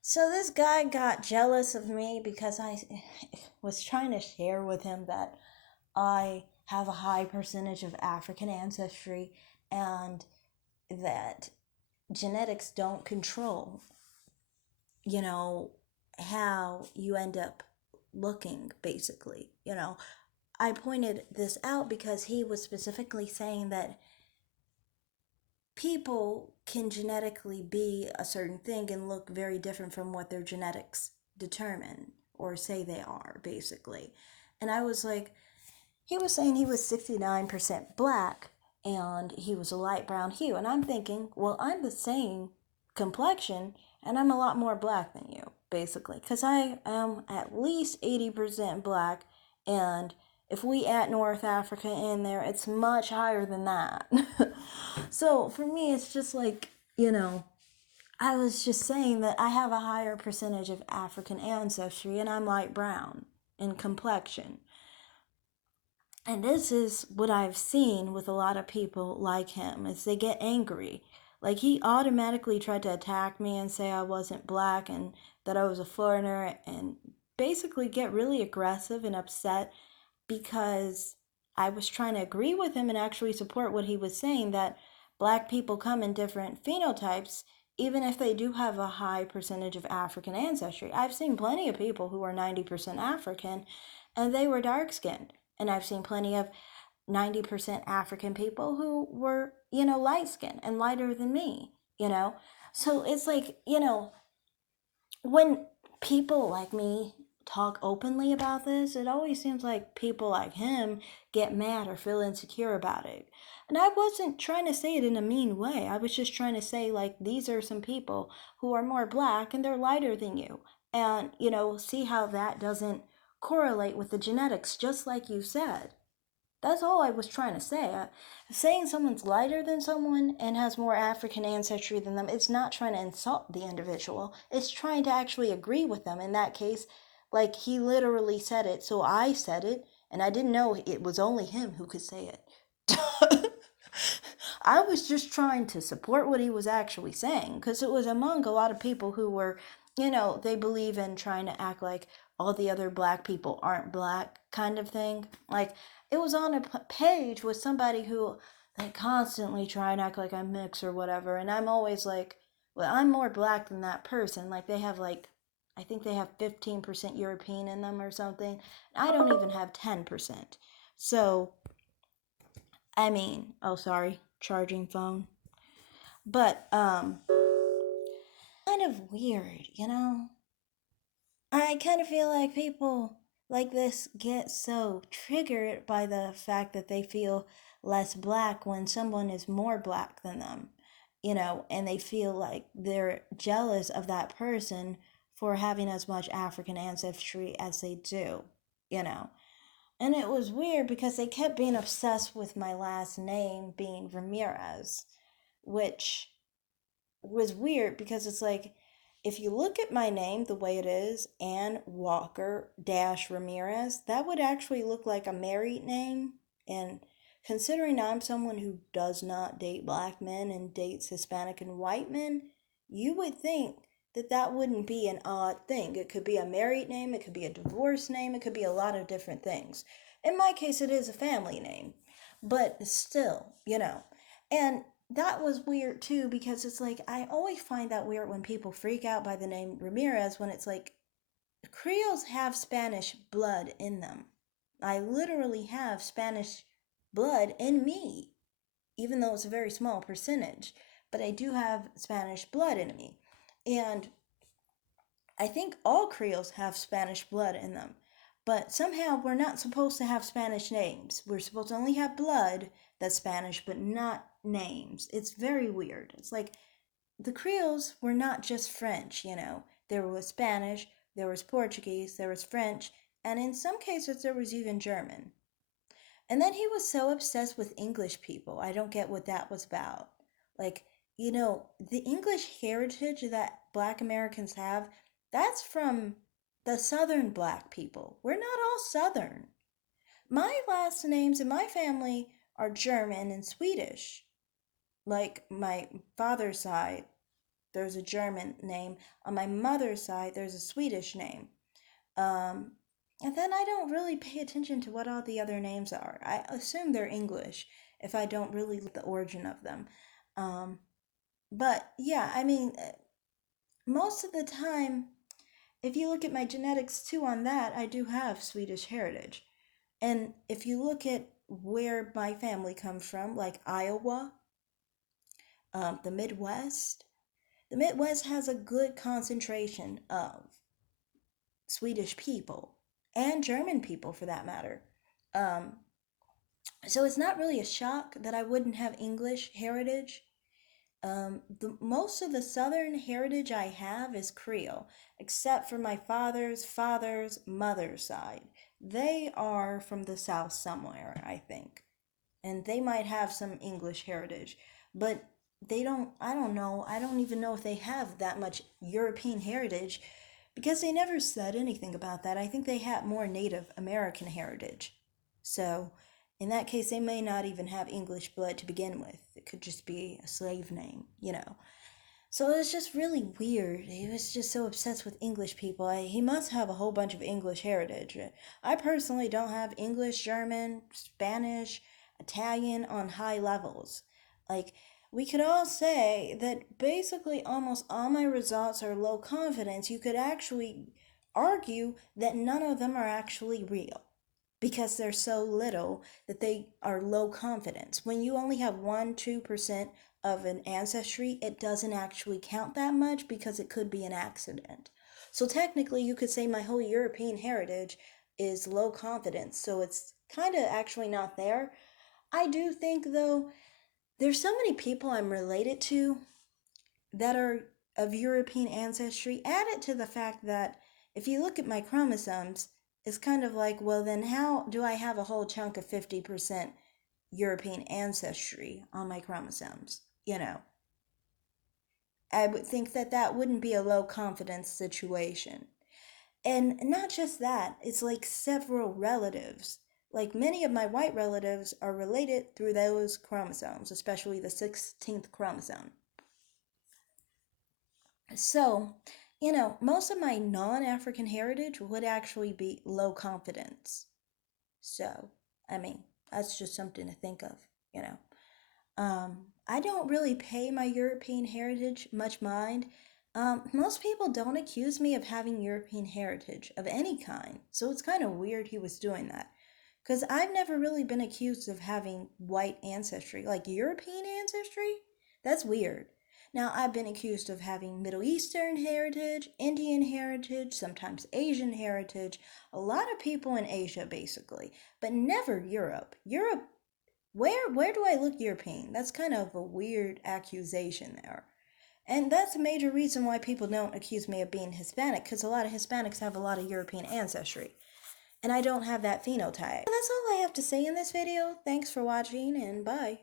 So this guy got jealous of me because I was trying to share with him that I have a high percentage of African ancestry and that genetics don't control, you know, how you end up looking, basically. I pointed this out because he was specifically saying that people can genetically be a certain thing and look very different from what their genetics determine or say they are, basically. And I was like, he was saying he was 69% black and he was a light brown hue. And I'm thinking, well, I'm the same complexion and I'm a lot more black than you, basically, because I am at least 80% black. And if we add North Africa in there, it's much higher than that. So for me, it's just like, I was just saying that I have a higher percentage of African ancestry and I'm light brown in complexion. And this is what I've seen with a lot of people like him is they get angry. Like he automatically tried to attack me and say I wasn't black and that I was a foreigner and basically get really aggressive and upset because I was trying to agree with him and actually support what he was saying that black people come in different phenotypes even if they do have a high percentage of African ancestry. I've seen plenty of people who are 90% African and they were dark skinned. And I've seen plenty of 90% African people who were, light skinned and lighter than me, you know? So it's like, when people like me talk openly about this, it always seems like people like him get mad or feel insecure about it. And I wasn't trying to say it in a mean way. I was just trying to say, like, these are some people who are more black and they're lighter than you. And, see how that doesn't correlate with the genetics, just like you said. That's all I was trying to say. Saying someone's lighter than someone and has more African ancestry than them, it's not trying to insult the individual. It's trying to actually agree with them. In that case, like he literally said it, so I said it, and I didn't know it was only him who could say it. I was just trying to support what he was actually saying because it was among a lot of people who were, they believe in trying to act like all the other black people aren't black kind of thing. Like it was on a page with somebody who they constantly try and act like I'm mixed or whatever, and I'm always like, well, I'm more black than that person. Like they have like I think they have 15% European in them or something. I don't even have 10%. So, I mean, oh sorry, charging phone. But kind of weird, I kind of feel like people like this get so triggered by the fact that they feel less black when someone is more black than them, and they feel like they're jealous of that person for having as much African ancestry as they do, you know. And it was weird because they kept being obsessed with my last name being Ramirez, which was weird because it's like if you look at my name the way it is, Ann Walker dash Ramirez, that would actually look like a married name. And considering I'm someone who does not date black men and dates Hispanic and white men, you would think that that wouldn't be an odd thing. It could be a married name, it could be a divorce name, it could be a lot of different things. In my case, it is a family name, but still, And that was weird too because it's like I always find that weird when people freak out by the name Ramirez when it's like Creoles have Spanish blood in them. I literally have Spanish blood in me, even though it's a very small percentage, but I do have Spanish blood in me. And I think all Creoles have Spanish blood in them. But somehow we're not supposed to have Spanish names. We're supposed to only have blood that's Spanish, but not names. It's very weird. It's like the Creoles were not just French. There was Spanish, there was Portuguese, there was French, and in some cases there was even German. And then he was so obsessed with English people. I don't get what that was about. Like, the English heritage that black Americans have, that's from the southern black people. We're not all southern. My last names in my family are German and Swedish, like my father's side. there's a German name. On my mother's side, there's a Swedish name. Um, and then I don't really pay attention to what all the other names are. I assume they're English if I don't really look at the origin of them. Um, but yeah, I mean, most of the time, if you look at my genetics too on that, I do have Swedish heritage. And if you look at where my family comes from, like Iowa, the Midwest, the Midwest has a good concentration of Swedish people and German people for that matter. Um, so it's not really a shock that I wouldn't have English heritage. Most of the Southern heritage I have is Creole, except for my father's mother's side. They are from the South somewhere, I think, and they might have some English heritage, but they don't. I don't know. I don't even know if they have that much European heritage because they never said anything about that. I think they had more Native American heritage. So, in that case, they may not even have English blood to begin with. It could just be a slave name, you know. So it was just really weird. He was just so obsessed with English people. He must have a whole bunch of English heritage. I personally don't have English, German, Spanish, Italian on high levels. Like, we could all say that basically almost all my results are low confidence. You could actually argue that none of them are actually real because they're so little that they are low confidence. When you only have 1-2% of an ancestry, it doesn't actually count that much because it could be an accident. So technically, you could say my whole European heritage is low confidence, so it's kind of actually not there. I do think, though, there's so many people I'm related to that are of European ancestry. Add it to the fact that if you look at my chromosomes, it's kind of like, well, then how do I have a whole chunk of 50% European ancestry on my chromosomes? You know, I would think that that wouldn't be a low confidence situation. And not just that, it's like several relatives. Like many of my white relatives are related through those chromosomes, especially the 16th chromosome. So, most of my non African heritage would actually be low confidence. So, I mean, that's just something to think of, you know. I don't really pay my European heritage much mind. Most people don't accuse me of having European heritage of any kind, so it's kind of weird he was doing that. Because I've never really been accused of having white ancestry, like European ancestry. That's weird. Now, I've been accused of having Middle Eastern heritage, Indian heritage, sometimes Asian heritage, a lot of people in Asia, basically, but never Europe. Europe, where do I look European? That's kind of a weird accusation there. And that's a major reason why people don't accuse me of being Hispanic, because a lot of Hispanics have a lot of European ancestry. And I don't have that phenotype. And that's all I have to say in this video. Thanks for watching, and bye.